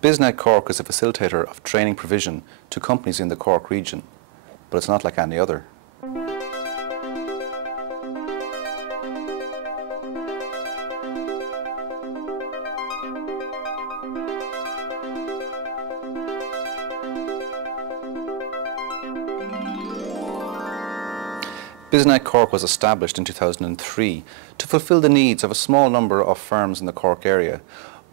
Biznet Cork is a facilitator of training provision to companies in the Cork region, but it's not like any other. Biznet Cork was established in 2003 to fulfil the needs of a small number of firms in the Cork area,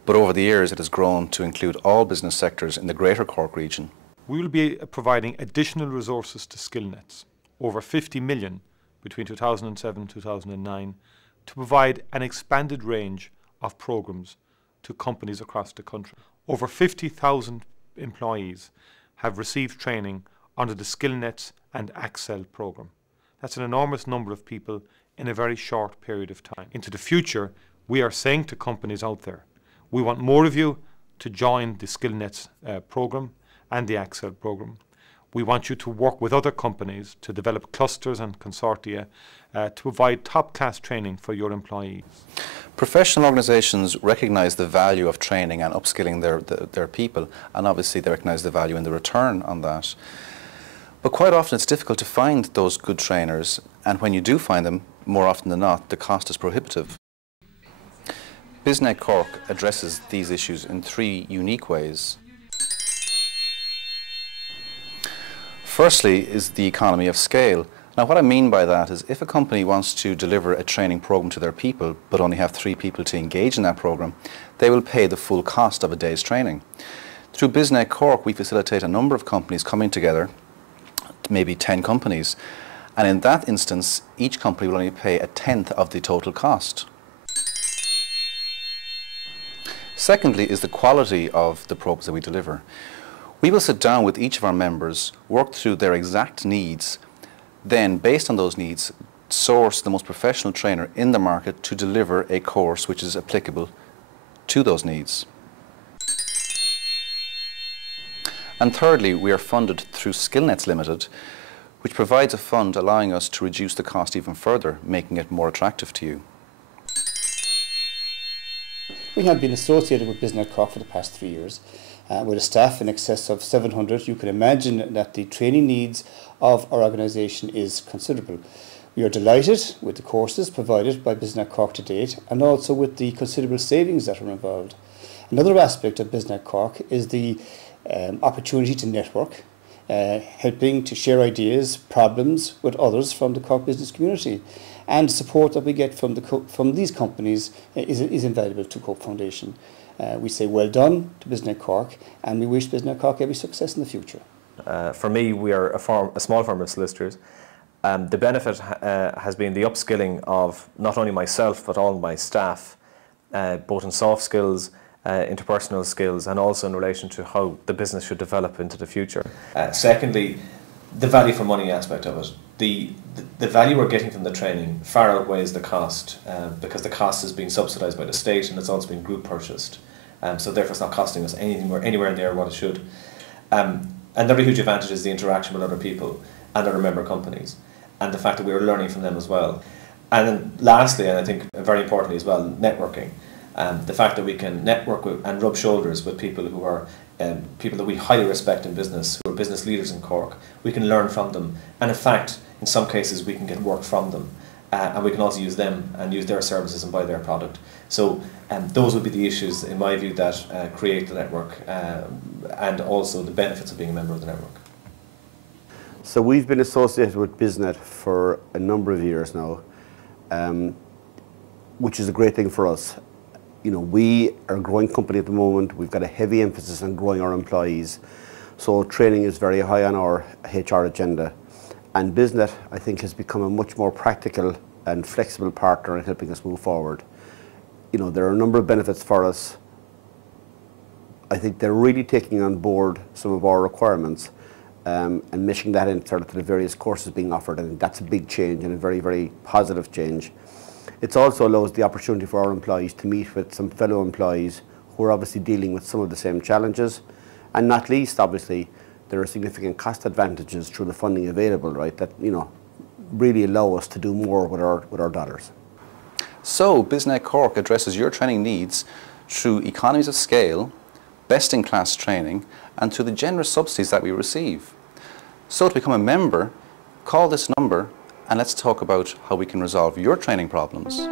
but over the years it has grown to include all business sectors in the greater Cork region. We will be providing additional resources to SkillNets, over 50 million between 2007 and 2009, to provide an expanded range of programmes to companies across the country. Over 50,000 employees have received training under the SkillNets and Accel programme. That's an enormous number of people in a very short period of time. Into the future, we are saying to companies out there, we want more of you to join the SkillNets programme and the Accel programme. We want you to work with other companies to develop clusters and consortia to provide top-class training for your employees. Professional organisations recognise the value of training and upskilling their people, and obviously they recognise the value in the return on that. But quite often it's difficult to find those good trainers, and when you do find them, more often than not, the cost is prohibitive. Biznet Cork addresses these issues in three unique ways. Firstly is the economy of scale. Now what I mean by that is if a company wants to deliver a training program to their people but only have 3 people to engage in that program, they will pay the full cost of a day's training. Through Biznet Cork we facilitate a number of companies coming together, maybe 10 companies, and in that instance each company will only pay 1/10 of the total cost. Secondly is the quality of the programs that we deliver. We will sit down with each of our members, work through their exact needs, then based on those needs source the most professional trainer in the market to deliver a course which is applicable to those needs. And thirdly, we are funded through SkillNets Limited, which provides a fund allowing us to reduce the cost even further, making it more attractive to you. We have been associated with Biznet Cork for the past 3 years, with a staff in excess of 700. You can imagine that the training needs of our organisation is considerable. We are delighted with the courses provided by Biznet Cork to date, and also with the considerable savings that are involved. Another aspect of Biznet Cork is the opportunity to network, helping to share ideas, problems with others from the Cork business community, and support that we get from these companies is invaluable to Cork Foundation. We say well done to Biznet Cork, and we wish Biznet Cork every success in the future. For me, we are a small firm of solicitors. The benefit has been the upskilling of not only myself but all my staff, both in soft skills, interpersonal skills, and also in relation to how the business should develop into the future. Secondly, the value for money aspect of it. The value we're getting from the training far outweighs the cost, because the cost is being subsidised by the state and it's also being group purchased. So therefore it's not costing us anywhere near what it should. Another huge advantage is the interaction with other people and other member companies, and the fact that we are learning from them as well. And then lastly, and I think very importantly as well, networking. The fact that we can network with and rub shoulders with people who are people that we highly respect in business, who are business leaders in Cork. We can learn from them, and in fact in some cases we can get work from them, and we can also use them and use their services and buy their product. So those would be the issues in my view that create the network, and also the benefits of being a member of the network. So we've been associated with Biznet for a number of years now, which is a great thing for us. You know, we are a growing company at the moment. We've got a heavy emphasis on growing our employees. So training is very high on our HR agenda. And Biznet, I think, has become a much more practical and flexible partner in helping us move forward. You know, there are a number of benefits for us. I think they're really taking on board some of our requirements and meshing that in sort of to the various courses being offered. I think that's a big change and a very, very positive change. It also allows the opportunity for our employees to meet with some fellow employees who are obviously dealing with some of the same challenges, and not least, obviously, there are significant cost advantages through the funding available, right, that, you know, really allow us to do more with our dollars. So Biznet Cork addresses your training needs through economies of scale, best-in-class training and to the generous subsidies that we receive. So to become a member, call this number and let's talk about how we can resolve your training problems.